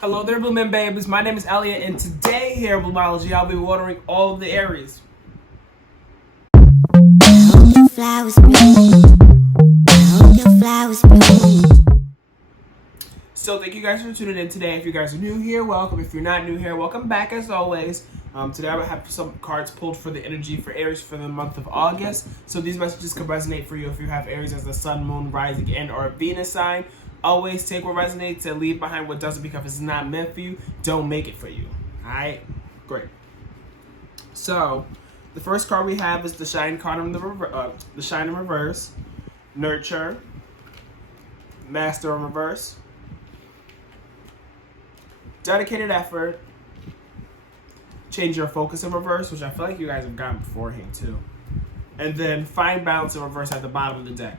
Hello there, Blooming Babies. My name is Elliott, and today here at Bloomology, I'll be watering all of the Aries. So thank you guys for tuning in today. If you guys are new here, welcome. If you're not new here, welcome back as always. Today I will have some cards pulled for the energy for Aries for the month of August. So these messages could resonate for you if you have Aries as the sun, moon, rising, and or Venus sign. Always take what resonates and leave behind what doesn't, because if it's not meant for you, don't make it for you. Alright? Great. So, the first card we have is the Shine card in the Shine in reverse, Nurture, Master in reverse, Dedicated Effort, Change Your Focus in reverse, which I feel like you guys have gotten beforehand too, and then Find Balance in reverse at the bottom of the deck.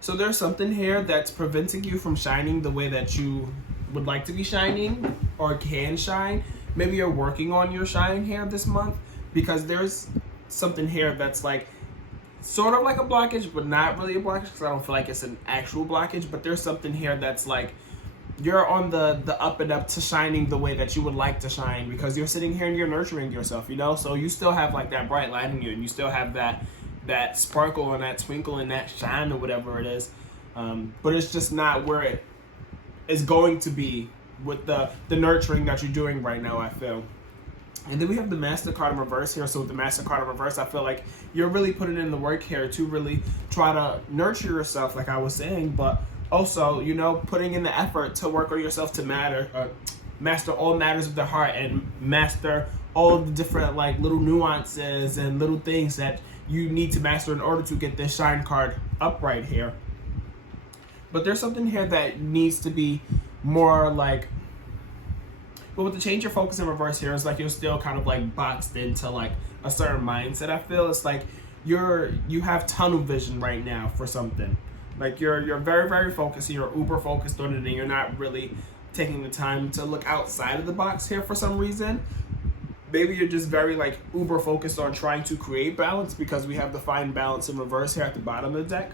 So there's something here that's preventing you from shining the way that you would like to be shining or can shine. Maybe you're working on your shine here this month, because there's something here that's like sort of like a blockage, but not really a blockage, because I don't feel like it's an actual blockage. But there's something here that's like you're on the up and up to shining the way that you would like to shine, because you're sitting here and you're nurturing yourself, you know? So you still have like that bright light in you, and you still have that sparkle and that twinkle and that shine or whatever it is, but it's just not where it is going to be with the nurturing that you're doing right now, I feel. And then we have the Master card in reverse here. So with the Master card in reverse, I feel like you're really putting in the work here to really try to nurture yourself, like I was saying, but also, you know, putting in the effort to work on yourself to master all matters of the heart, and master all the different like little nuances and little things that you need to master in order to get this Shine card upright here. But there's something here that needs to be more like, but with the Change Your Focus in reverse here, it's like you're still kind of like boxed into like a certain mindset. I feel it's like you have tunnel vision right now for something. Like you're very, very focused, and you're uber focused on it, and you're not really taking the time to look outside of the box here for some reason. Maybe you're just very like uber focused on trying to create balance, because we have the Find Balance in reverse here at the bottom of the deck.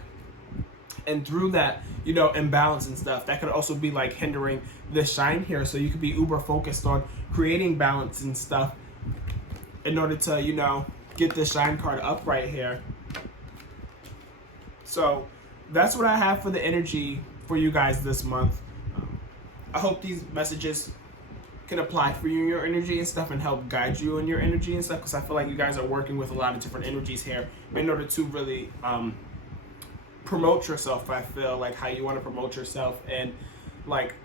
And through that, you know, imbalance and stuff, that could also be like hindering this shine here. So you could be uber focused on creating balance and stuff in order to, you know, get this Shine card up right here. So that's what I have for the energy for you guys this month. I hope these messages can apply for you in your energy and stuff, and help guide you in your energy and stuff, because I feel like you guys are working with a lot of different energies here in order to really promote yourself. I feel like how you want to promote yourself and like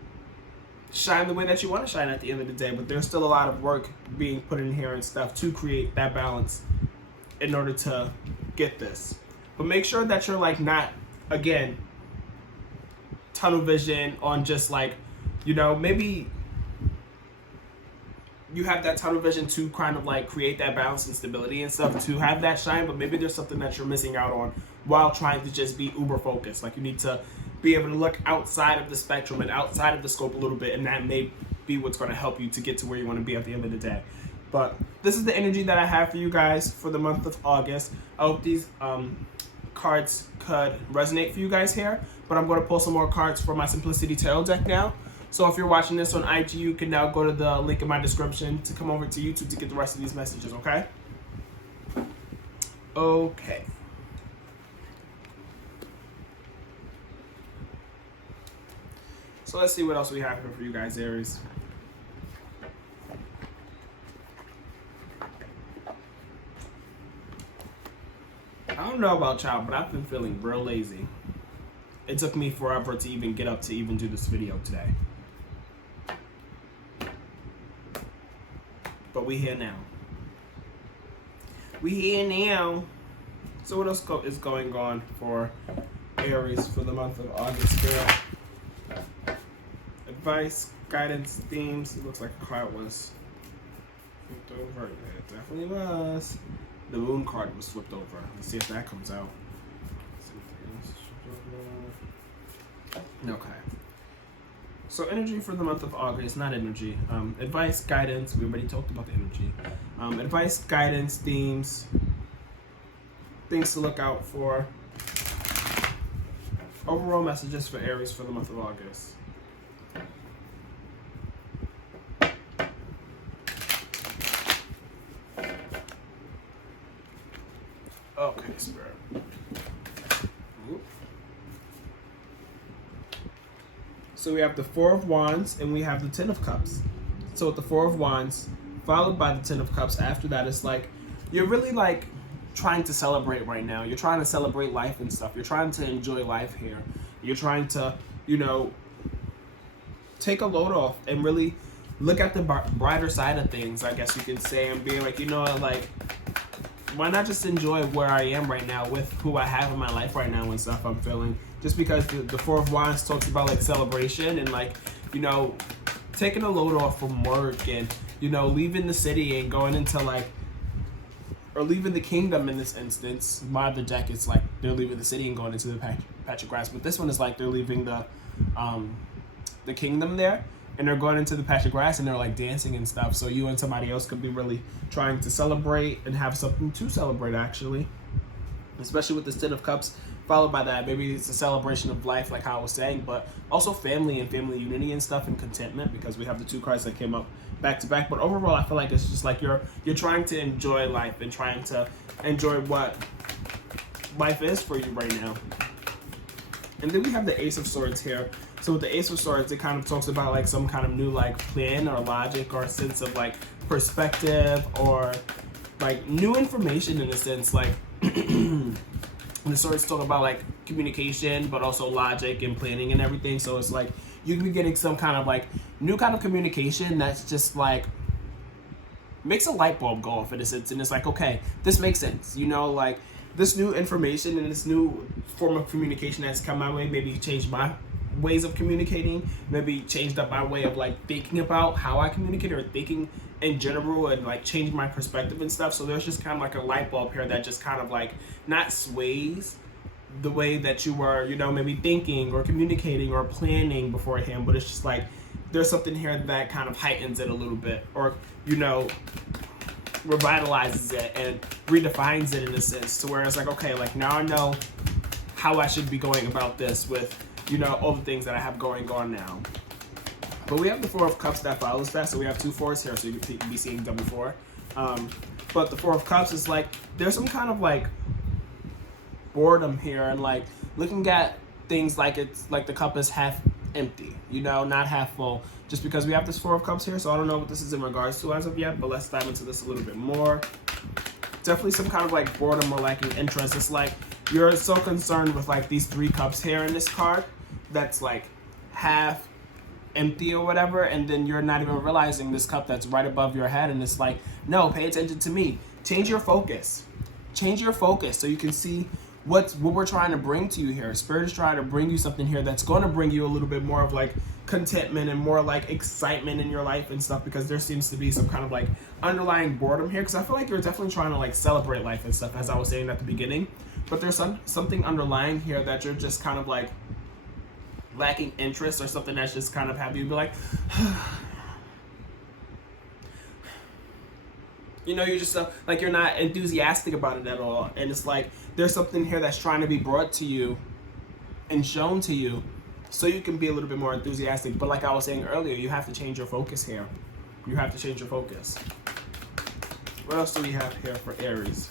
shine the way that you want to shine at the end of the day, but there's still a lot of work being put in here and stuff to create that balance in order to get this. But make sure that you're like not, again, tunnel vision on just like, you know, maybe you have that tunnel vision to kind of like create that balance and stability and stuff to have that shine, but maybe there's something that you're missing out on while trying to just be uber focused. Like you need to be able to look outside of the spectrum and outside of the scope a little bit, and that may be what's going to help you to get to where you want to be at the end of the day. But this is the energy that I have for you guys for the month of August. I hope these cards could resonate for you guys here, but I'm going to pull some more cards for my Simplicity Tarot deck now. So if you're watching this on IG, you can now go to the link in my description to come over to YouTube to get the rest of these messages, okay? Okay. So let's see what else we have here for you guys, Aries. I don't know about y'all, but I've been feeling real lazy. It took me forever to even get up to even do this video today. But we here now. We here now. So what else is going on for Aries for the month of August here? Advice, guidance, themes. It looks like a card was flipped over. It definitely was. The Moon card was flipped over. Let's see if that comes out. Okay. So energy for the month of August, not energy. Advice, guidance, we already talked about the energy. Advice, guidance, themes, things to look out for. Overall messages for Aries for the month of August. Spirit. So we have the Four of Wands and we have the Ten of Cups. So with the Four of Wands, followed by the Ten of Cups, after that it's like, you're really like trying to celebrate right now. You're trying to celebrate life and stuff. You're trying to enjoy life here. You're trying to, you know, take a load off and really look at the brighter side of things, I guess you can say, and be like, you know, like, why not just enjoy where I am right now with who I have in my life right now and stuff I'm feeling. Just because the Four of Wands talks about like celebration and like, you know, taking a load off from work and, you know, leaving the city and going into like, or leaving the kingdom in this instance. My other deck is like they're leaving the city and going into the patch of grass, but this one is like they're leaving the kingdom there and they're going into the patch of grass and they're like dancing and stuff. So you and somebody else could be really trying to celebrate and have something to celebrate, actually, especially with the Ten of Cups. Followed by that, maybe it's a celebration of life, like how I was saying, but also family and family unity and stuff and contentment, because we have the two cards that came up back to back. But overall, I feel like it's just like you're trying to enjoy life and trying to enjoy what life is for you right now. And then we have the Ace of Swords here. So with the Ace of Swords, it kind of talks about like some kind of new like plan or logic or a sense of like perspective or like new information in a sense, like and the swords talk about like communication, but also logic and planning and everything. So it's like you can be getting some kind of like new kind of communication that's just like makes a light bulb go off in a sense. And it's like, okay, this makes sense. You know, like this new information and this new form of communication that's come my way maybe changed my ways of communicating, maybe changed up my way of like thinking about how I communicate or thinking in general, and like change my perspective and stuff. So there's just kind of like a light bulb here that just kind of like not sways the way that you were, you know, maybe thinking or communicating or planning beforehand, but it's just like there's something here that kind of heightens it a little bit, or, you know, revitalizes it and redefines it in a sense to where it's like, okay, like now I know how I should be going about this with, you know, all the things that I have going on now. But we have the Four of Cups that follows that, so we have two fours here, so you can be seeing double four. But the Four of Cups is like, there's some kind of like boredom here and like looking at things like it's like the cup is half empty, you know, not half full, just because we have this Four of Cups here. So I don't know what this is in regards to as of yet, but let's dive into this a little bit more. Definitely some kind of like boredom or lacking interest. It's like you're so concerned with like these three cups here in this card that's like half empty or whatever, and then you're not even realizing this cup that's right above your head, and it's like, no, pay attention to me. Change your focus so you can see what we're trying to bring to you here. Spirit is trying to bring you something here that's going to bring you a little bit more of like contentment and more like excitement in your life and stuff, because there seems to be some kind of like underlying boredom here, because I feel like you're definitely trying to like celebrate life and stuff, as I was saying at the beginning, but there's something underlying here that you're just kind of like lacking interest, or something that's just kind of having you be like, you know, you're just like you're not enthusiastic about it at all, and it's like there's something here that's trying to be brought to you and shown to you so you can be a little bit more enthusiastic. But like I was saying earlier, you have to change your focus here. You have to change your focus. What else do we have here for Aries?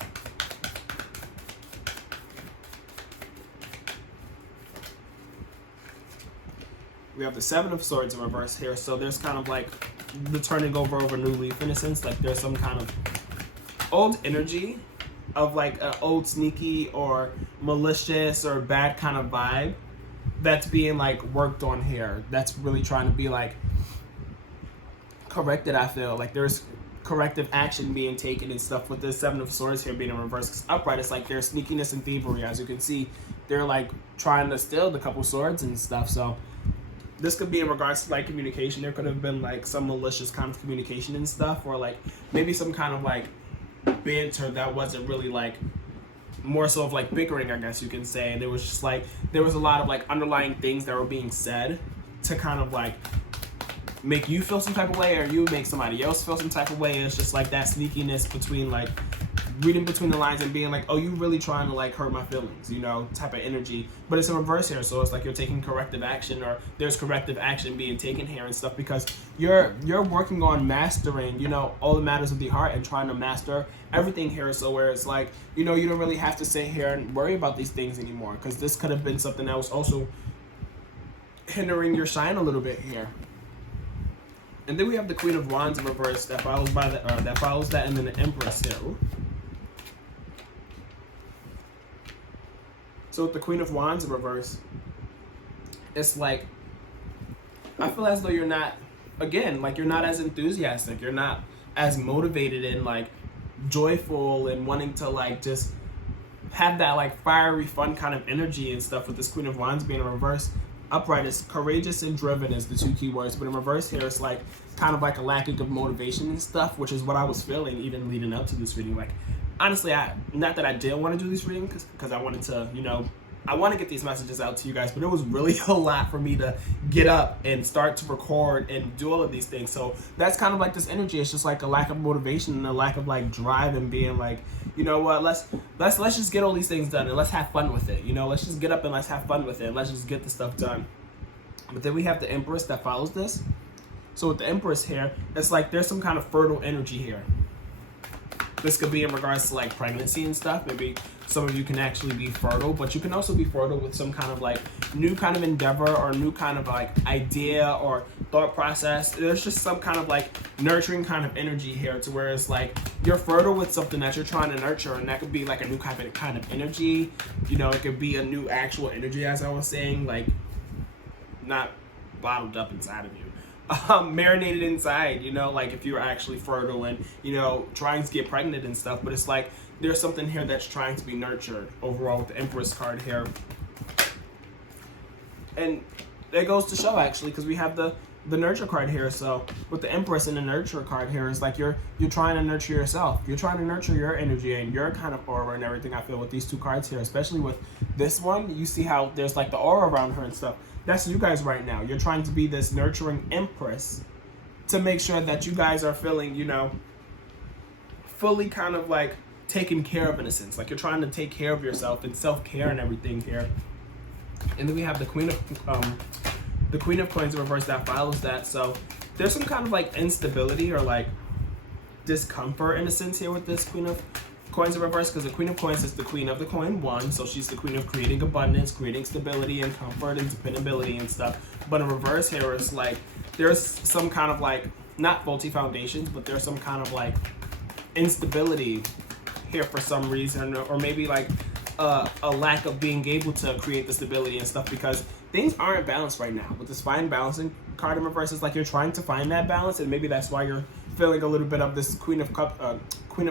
We have the Seven of Swords in reverse here. So there's kind of like the turning over of a new leaf in a sense. Like there's some kind of old energy of like an old sneaky or malicious or bad kind of vibe that's being like worked on here. That's really trying to be like corrected, I feel. Like there's corrective action being taken and stuff with the Seven of Swords here being in reverse. Because upright, it's like there's sneakiness and thievery. As you can see, they're like trying to steal the couple swords and stuff. So this could be in regards to like communication. There could have been like some malicious kind of communication and stuff, or like maybe some kind of like banter that wasn't really like, more so of like bickering, I guess you can say. And there was just like, there was a lot of like underlying things that were being said to kind of like make you feel some type of way, or you make somebody else feel some type of way. And it's just like that sneakiness between like reading between the lines and being like, oh, you really trying to like hurt my feelings, you know, type of energy. But it's in reverse here, so it's like you're taking corrective action, or there's corrective action being taken here and stuff, because you're working on mastering, you know, all the matters of the heart and trying to master everything here. So where it's like, you know, you don't really have to sit here and worry about these things anymore, because this could have been something that was also hindering your shine a little bit here. And then we have the Queen of Wands in reverse that follows by the that follows that, and then the Empress here. Ooh. So with the Queen of Wands in reverse, it's like, I feel as though you're not, again, like you're not as enthusiastic, you're not as motivated and like joyful and wanting to like just have that like fiery, fun kind of energy and stuff. With this Queen of Wands being in reverse, upright is courageous and driven is the two key words, but in reverse here it's like kind of like a lacking of motivation and stuff, which is what I was feeling even leading up to this reading. Like honestly, not that I didn't want to do this reading, because I wanted to, you know, I want to get these messages out to you guys, but it was really a lot for me to get up and start to record and do all of these things. So that's kind of like this energy. It's just like a lack of motivation and a lack of like drive and being like, you know what, let's just get all these things done and let's have fun with it. You know, let's just get up and let's have fun with it and let's just get the stuff done. But then we have the Empress that follows this. So with the Empress here, it's like there's some kind of fertile energy here. This could be in regards to like pregnancy and stuff. Maybe some of you can actually be fertile, but you can also be fertile with some kind of like new kind of endeavor or new kind of like idea or thought process. There's just some kind of like nurturing kind of energy here, to where it's like you're fertile with something that you're trying to nurture, and that could be like a new kind of energy. You know, it could be a new actual energy, as I was saying, like not bottled up inside of you. Marinated inside, you know, like if you're actually fertile and, you know, trying to get pregnant and stuff. But it's like there's something here that's trying to be nurtured overall with the Empress card here. And it goes to show, actually, because we have the nurture card here. So with the Empress and the nurture card here, it's like you're trying to nurture yourself. You're trying to nurture your energy and your kind of aura and everything. I feel with these two cards here, especially with this one, you see how there's like the aura around her and stuff. That's you guys right now. You're trying to be this nurturing Empress to make sure that you guys are feeling, you know, fully kind of like taken care of in a sense. Like you're trying to take care of yourself and self-care and everything here. And then we have the Queen of Coins in reverse that follows that. So there's some kind of like instability or like discomfort in a sense here with this Queen of Coins in reverse, because the Queen of Coins is the Queen of the Coin one, so she's the Queen of creating abundance, creating stability and comfort and dependability and stuff. But in reverse here, it's like there's some kind of like, not faulty foundations, but there's some kind of like instability here for some reason, or maybe like a lack of being able to create the stability and stuff, because things aren't balanced right now. With this fine balancing card in reverse, it's like you're trying to find that balance, and maybe that's why you're feeling a little bit of this Queen of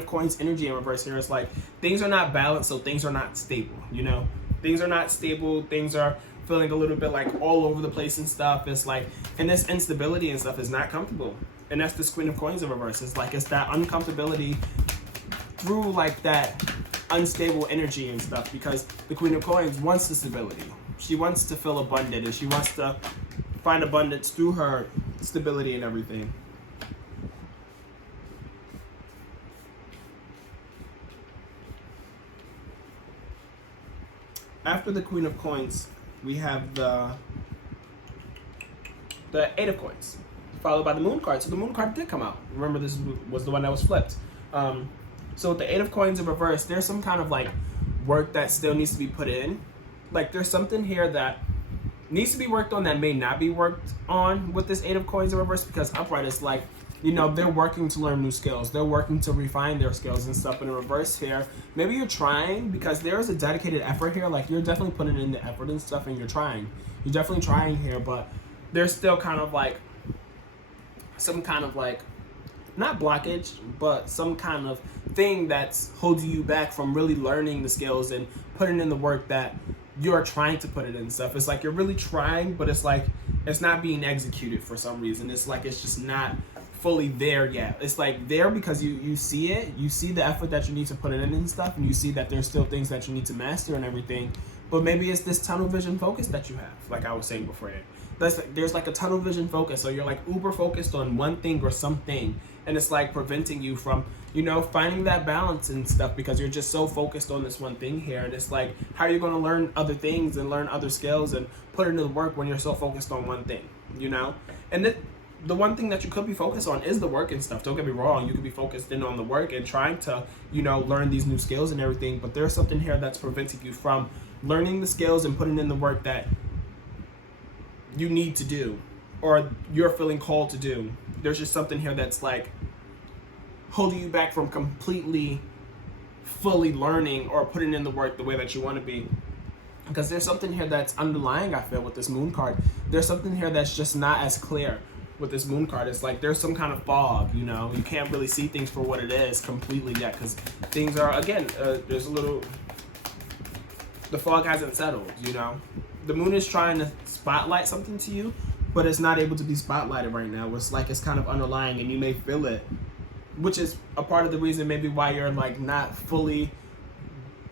Coins energy in reverse here. It's like things are not balanced, so things are not stable, you know? Things are not stable, things are feeling a little bit like all over the place and stuff. It's like, and this instability and stuff is not comfortable. And that's this Queen of Coins in reverse. It's like it's that uncomfortability through like that unstable energy and stuff, because the Queen of Coins wants the stability. She wants to feel abundant, and she wants to find abundance through her stability and everything. After the Queen of Coins, we have the Eight of Coins, followed by the Moon card. So the Moon card did come out. Remember, this was the one that was flipped. So with the Eight of Coins in reverse, there's some kind of like work that still needs to be put in. Like there's something here that needs to be worked on that may not be worked on with this Eight of Coins in reverse, because upright is like, you know, they're working to learn new skills. They're working to refine their skills and stuff. In reverse here, maybe you're trying, because there is a dedicated effort here. Like you're definitely putting in the effort and stuff, and you're trying. You're definitely trying here, but there's still kind of like some kind of like, not blockage, but some kind of thing that's holding you back from really learning the skills and putting in the work that you're trying to put it in stuff. It's like you're really trying, but it's like it's not being executed for some reason. It's like it's just not fully there yet. It's like there because you see it, you see the effort that you need to put it in and stuff, and you see that there's still things that you need to master and everything, But maybe it's this tunnel vision focus that you have, like I was saying before. There's like a tunnel vision focus, so you're like uber focused on one thing or something, and it's like preventing you from, finding that balance and stuff, because you're just so focused on this one thing here. And it's like, how are you going to learn other things and learn other skills and put into the work when you're so focused on one thing, And the one thing that you could be focused on is the work and stuff. Don't get me wrong. You could be focused in on the work and trying to, learn these new skills and everything. But there's something here that's preventing you from learning the skills and putting in the work that you need to do or you're feeling called to do. There's just something here that's like holding you back from completely, fully learning or putting in the work the way that you want to be. Because there's something here that's underlying, I feel, with this moon card. There's something here that's just not as clear with this moon card. It's like there's some kind of fog, you can't really see things for what it is completely yet, because things are, again, there's a little, the fog hasn't settled, The moon is trying to spotlight something to you, but it's not able to be spotlighted right now. It's like it's kind of underlying and you may feel it, which is a part of the reason maybe why you're like not fully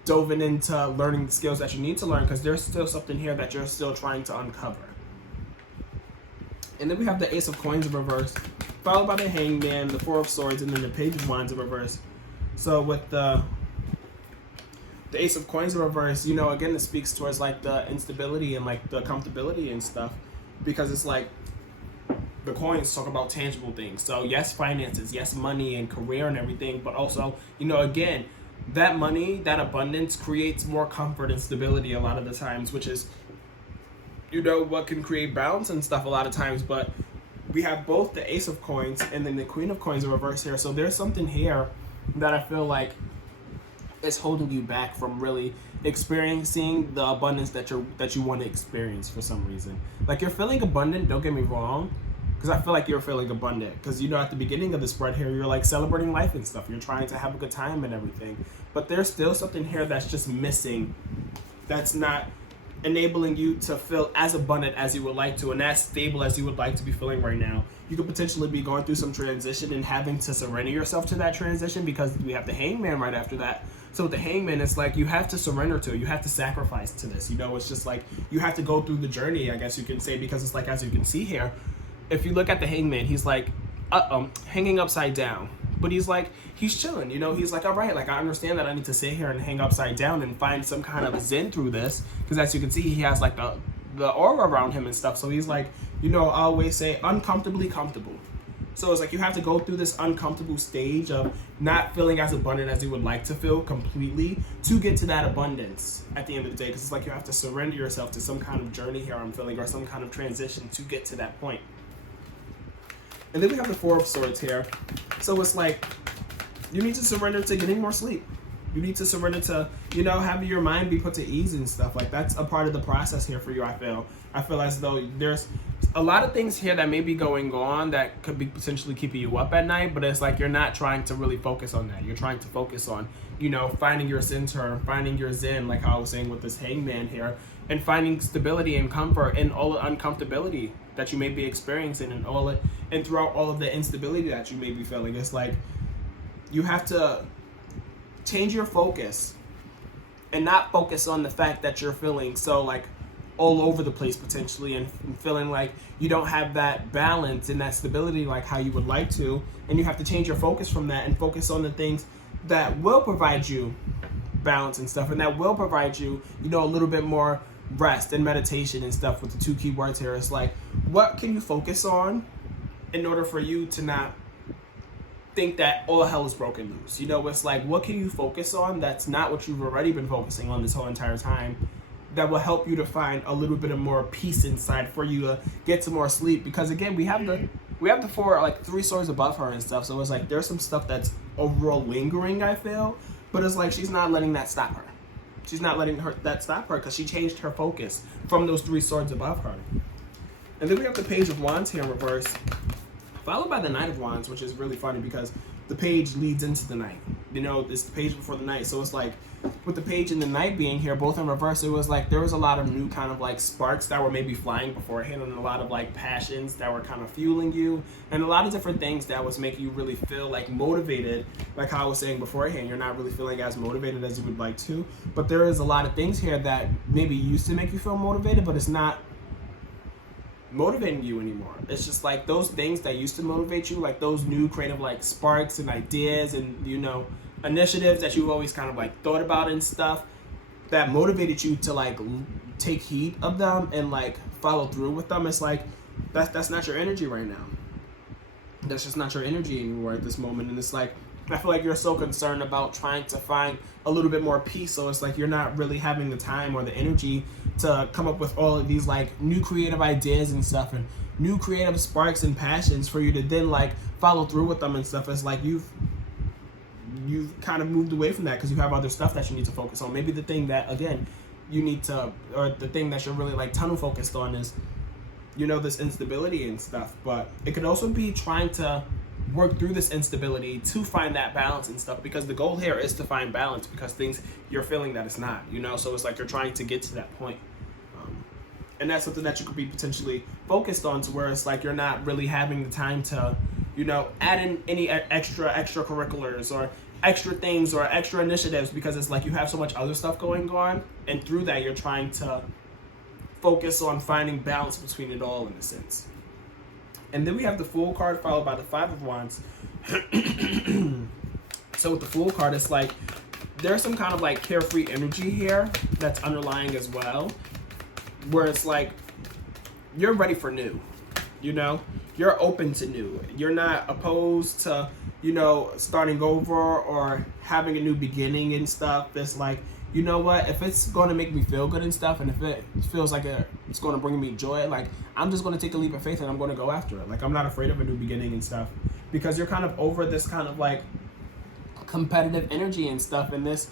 dove into learning the skills that you need to learn, because there's still something here that you're still trying to uncover. And then we have the Ace of Coins in reverse, followed by the Hangman, the Four of Swords, and then the Page of Wands in reverse. So with the Ace of Coins in reverse, again, it speaks towards like the instability and like the comfortability and stuff, because it's like the coins talk about tangible things. So yes, finances, yes, money and career and everything, but also, again, that money, that abundance creates more comfort and stability a lot of the times, which is, what can create balance and stuff a lot of times. But we have both the Ace of Coins and then the Queen of Coins in reverse here. So there's something here that I feel like is holding you back from really experiencing the abundance that you want to experience for some reason. Like, you're feeling abundant, don't get me wrong, because I feel like you're feeling abundant. Because, at the beginning of the spread here, you're like celebrating life and stuff. You're trying to have a good time and everything. But there's still something here that's just missing, that's not enabling you to feel as abundant as you would like to and as stable as you would like to be feeling right now. You could potentially be going through some transition and having to surrender yourself to that transition, because we have the Hangman right after that. So with the Hangman, it's like you have to surrender to it. You have to sacrifice to this. It's just like you have to go through the journey, I guess you can say, because it's like, as you can see here, if you look at the Hangman, he's like hanging upside down. But he's chilling, he's like, all right, like, I understand that I need to sit here and hang upside down and find some kind of zen through this. Because as you can see, he has like the aura around him and stuff. So he's like, I always say uncomfortably comfortable. So it's like you have to go through this uncomfortable stage of not feeling as abundant as you would like to feel completely to get to that abundance at the end of the day. Because it's like you have to surrender yourself to some kind of journey here, I'm feeling, or some kind of transition to get to that point. And then we have the Four of Swords here. So it's like you need to surrender to getting more sleep. You need to surrender to, having your mind be put to ease and stuff. Like, that's a part of the process here for you, I feel. I feel as though there's a lot of things here that may be going on that could be potentially keeping you up at night, but it's like you're not trying to really focus on that. You're trying to focus on, finding your center, finding your zen, like how I was saying with this Hangman here, and finding stability and comfort in all the uncomfortability that you may be experiencing and throughout all of the instability that you may be feeling. It's like you have to change your focus and not focus on the fact that you're feeling so like all over the place potentially and feeling like you don't have that balance and that stability like how you would like to. And you have to change your focus from that and focus on the things that will provide you balance and stuff, and that will provide you, a little bit more rest and meditation and stuff. With the two key words here, it's like, what can you focus on in order for you to not think that all hell is broken loose? It's like, what can you focus on that's not what you've already been focusing on this whole entire time, that will help you to find a little bit of more peace inside for you to get to more sleep? Because again, we have the four, like, three swords above her and stuff. So it's like there's some stuff that's overall lingering, I feel, but it's like she's not letting that stop her. She's not letting that stop her, because she changed her focus from those three swords above her. And then we have the Page of Wands here in reverse, followed by the Knight of Wands, which is really funny because the page leads into the Knight. It's the page before the Knight. So it's like, with the page and the Knight being here, both in reverse, it was like there was a lot of new kind of like sparks that were maybe flying beforehand, and a lot of like passions that were kind of fueling you, and a lot of different things that was making you really feel like motivated. Like how I was saying beforehand, you're not really feeling as motivated as you would like to, but there is a lot of things here that maybe used to make you feel motivated, but it's not motivating you anymore. It's just like those things that used to motivate you, like those new creative like sparks and ideas and initiatives that you've always kind of like thought about and stuff that motivated you to like take heed of them and like follow through with them. It's like that's not your energy right now. That's just not your energy anymore at this moment. And it's like, I feel like you're so concerned about trying to find a little bit more peace, so it's like you're not really having the time or the energy to come up with all of these like new creative ideas and stuff and new creative sparks and passions for you to then like follow through with them and stuff. It's like you've kind of moved away from that because you have other stuff that you need to focus on. Maybe the thing that, again, you need to, or the thing that you're really like tunnel focused on is, this instability and stuff. But it could also be trying to work through this instability to find that balance and stuff, because the goal here is to find balance, because things you're feeling that it's not, so it's like you're trying to get to that point. And that's something that you could be potentially focused on, to where it's like you're not really having the time to, add in any extracurriculars or extra things or extra initiatives, because it's like you have so much other stuff going on, and through that you're trying to focus on finding balance between it all, in a sense. And then we have the Fool card followed by the Five of Wands. So with the Fool card, it's like there's some kind of like carefree energy here that's underlying as well, where it's like you're ready for new, you're open to new. You're not opposed to, starting over or having a new beginning and stuff. It's like, you know what, if it's going to make me feel good and stuff, and if it feels like it's going to bring me joy, like I'm just going to take a leap of faith and I'm going to go after it. Like I'm not afraid of a new beginning and stuff, because you're kind of over this kind of like competitive energy and stuff, and this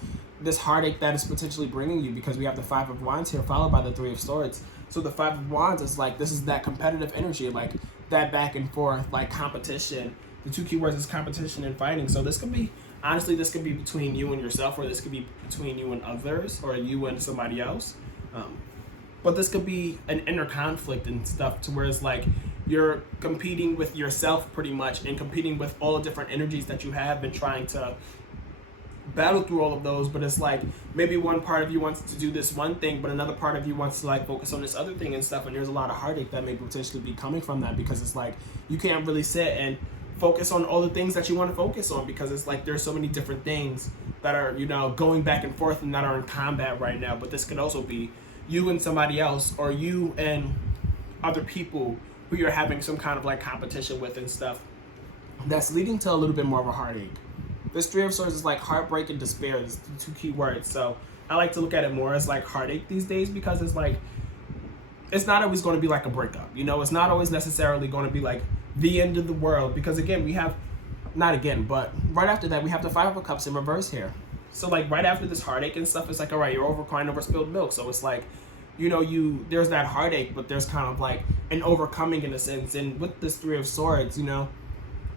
heartache that is potentially bringing you, because we have the Five of Wands here followed by the Three of Swords. So the Five of Wands is like, this is that competitive energy, like that back and forth, like competition. The two keywords is competition and fighting. So this could be, honestly, this could be between you and yourself, or this could be between you and others, or you and somebody else. But this could be an inner conflict and stuff, to where it's like you're competing with yourself pretty much, and competing with all the different energies that you have, and trying to battle through all of those. But it's like maybe one part of you wants to do this one thing, but another part of you wants to like focus on this other thing and stuff, and there's a lot of heartache that may potentially be coming from that, because it's like you can't really sit and focus on all the things that you want to focus on, because it's like there's so many different things that are going back and forth and that are in combat right now. But this could also be you and somebody else, or you and other people who you're having some kind of like competition with and stuff, that's leading to a little bit more of a heartache. This Three of Swords is like heartbreak and despair. It's the two key words. So I like to look at it more as like heartache these days, because it's like it's not always going to be like a breakup. It's not always necessarily going to be like the end of the world, because again, we have, not again, but right after that, we have the Five of Cups in reverse here. So like right after this heartache and stuff, it's like, all right, you're over crying over spilled milk. So it's like, there's that heartache, but there's kind of like an overcoming in a sense. And with this Three of Swords,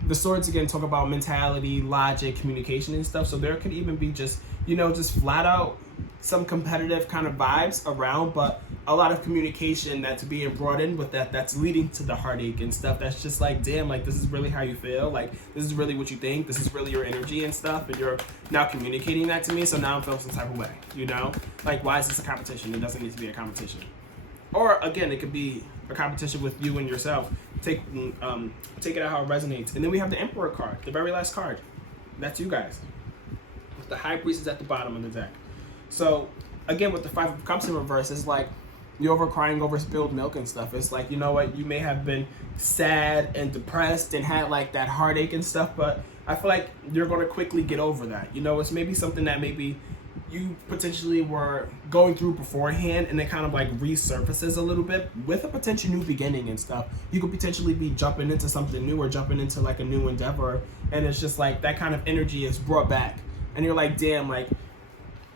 the swords again talk about mentality, logic, communication and stuff. So there could even be just, just flat out some competitive kind of vibes around, but a lot of communication that's being brought in with that's leading to the heartache and stuff. That's just like, damn, like this is really how you feel, like this is really what you think, this is really your energy and stuff, and you're now communicating that to me, so now I'm feeling some type of way, like why is this a competition? It doesn't need to be a competition. Or again, it could be a competition with you and yourself. Take it out how it resonates. And then we have the Emperor card, the very last card. That's you guys. The High Priestess at the bottom of the deck. So again, with the Five of Cups in reverse, it's like you're over crying over spilled milk and stuff. It's like, you know what, you may have been sad and depressed and had like that heartache and stuff, but I feel like you're going to quickly get over that. It's maybe something that maybe you potentially were going through beforehand, and it kind of like resurfaces a little bit with a potential new beginning and stuff. You could potentially be jumping into something new, or jumping into like a new endeavor, and it's just like that kind of energy is brought back, and you're like, damn, like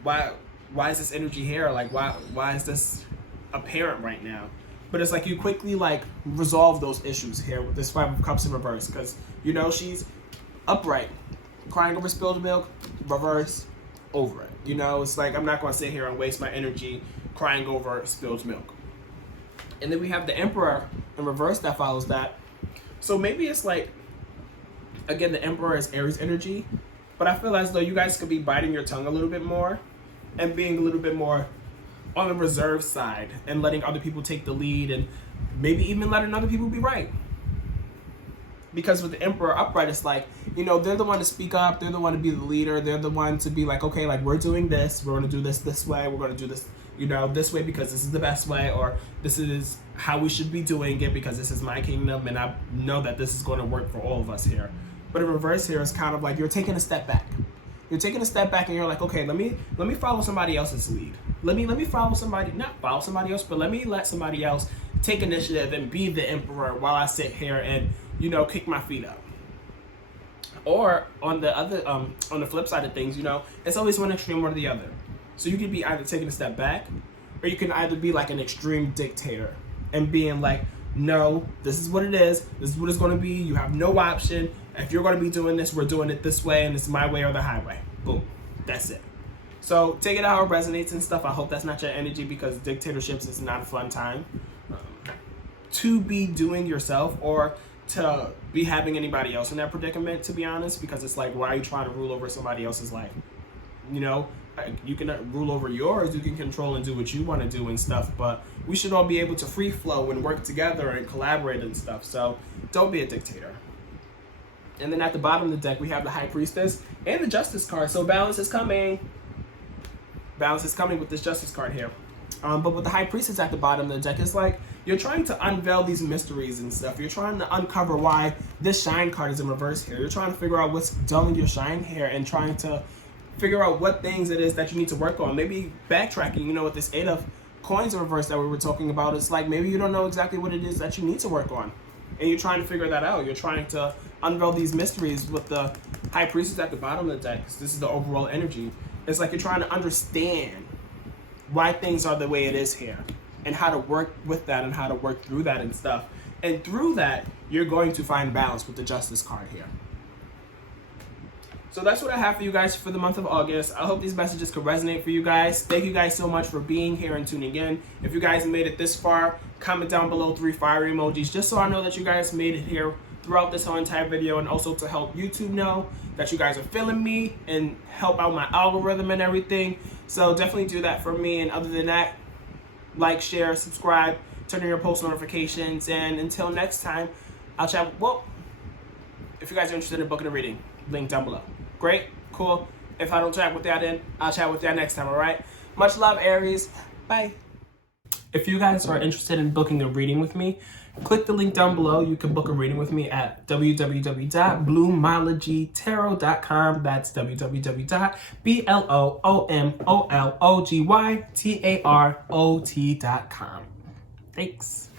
why is this energy here? Like why is this apparent right now? But it's like you quickly like resolve those issues here with this Five of Cups in reverse, because she's upright, crying over spilled milk, reverse, over it. You know, it's like I'm not going to sit here and waste my energy crying over spilled milk. And then we have the Emperor in reverse that follows that. So maybe it's like, again, the Emperor is Aries energy, but I feel as though you guys could be biting your tongue a little bit more and being a little bit more on the reserve side and letting other people take the lead and maybe even letting other people be right. Because with the Emperor upright, it's like, you know, they're the one to speak up, they're the one to be the leader, they're the one to be like, okay, like we're doing this, we're going to do this way, we're going to do this, you know, this way because this is the best way, or this is how we should be doing it because this is my kingdom and I know that this is going to work for all of us here. But in reverse here, it's kind of like you're taking a step back. You're taking a step back and you're like, okay, let me follow somebody else's lead. Let me follow somebody, not follow somebody else, but let me let somebody else take initiative and be the Emperor while I sit here and, you know, kick my feet up. Or on the other, on the flip side of things, you know, it's always one extreme or the other. So you could be either taking a step back, or you can either be like an extreme dictator and being like, no, this is what it is. This is what it's going to be. You have no option. If you're going to be doing this, we're doing it this way, and it's my way or the highway. Boom. That's it. So take it how it resonates and stuff. I hope that's not your energy because dictatorships is not a fun time to be doing yourself or to be having anybody else in that predicament, to be honest, because it's like, why are you trying to rule over somebody else's life? You know, you can rule over yours, you can control and do what you want to do and stuff, but we should all be able to free flow and work together and collaborate and stuff. So don't be a dictator. And then at the bottom of the deck, we have the High Priestess and the Justice card. So balance is coming. Balance is coming with this Justice card here. But with the High Priestess at the bottom of the deck, it's like you're trying to unveil these mysteries and stuff. You're trying to uncover why this Shine card is in reverse here. You're trying to figure out what's dulling your shine here and trying to figure out what things it is that you need to work on. Maybe backtracking, you know, with this 8 of Coins in reverse that we were talking about, it's like maybe you don't know exactly what it is that you need to work on. And you're trying to figure that out. You're trying to unveil these mysteries with the High Priestess at the bottom of the deck. This is the overall energy. It's like you're trying to understand why things are the way it is here and how to work with that and how to work through that and stuff. And through that, you're going to find balance with the Justice card here. So that's what I have for you guys for the month of August. I hope these messages could resonate for you guys. Thank you guys so much for being here and tuning in. If you guys made it this far, comment down below 3 fire emojis just so I know that you guys made it here throughout this whole entire video, and also to help YouTube know that you guys are feeling me and help out my algorithm and everything. So definitely do that for me. And other than that, like, share, subscribe, turn on your post notifications, and until next time, I'll chat. Well, if you guys are interested in booking a reading, link down below. Great, cool. If I don't chat with y'all then, I'll chat with y'all next time, all right? Much love, Aries. Bye. If you guys are interested in booking a reading with me, click the link down below. You can book a reading with me at www.bloomologytarot.com. That's www.bloomologytarot.com. Thanks.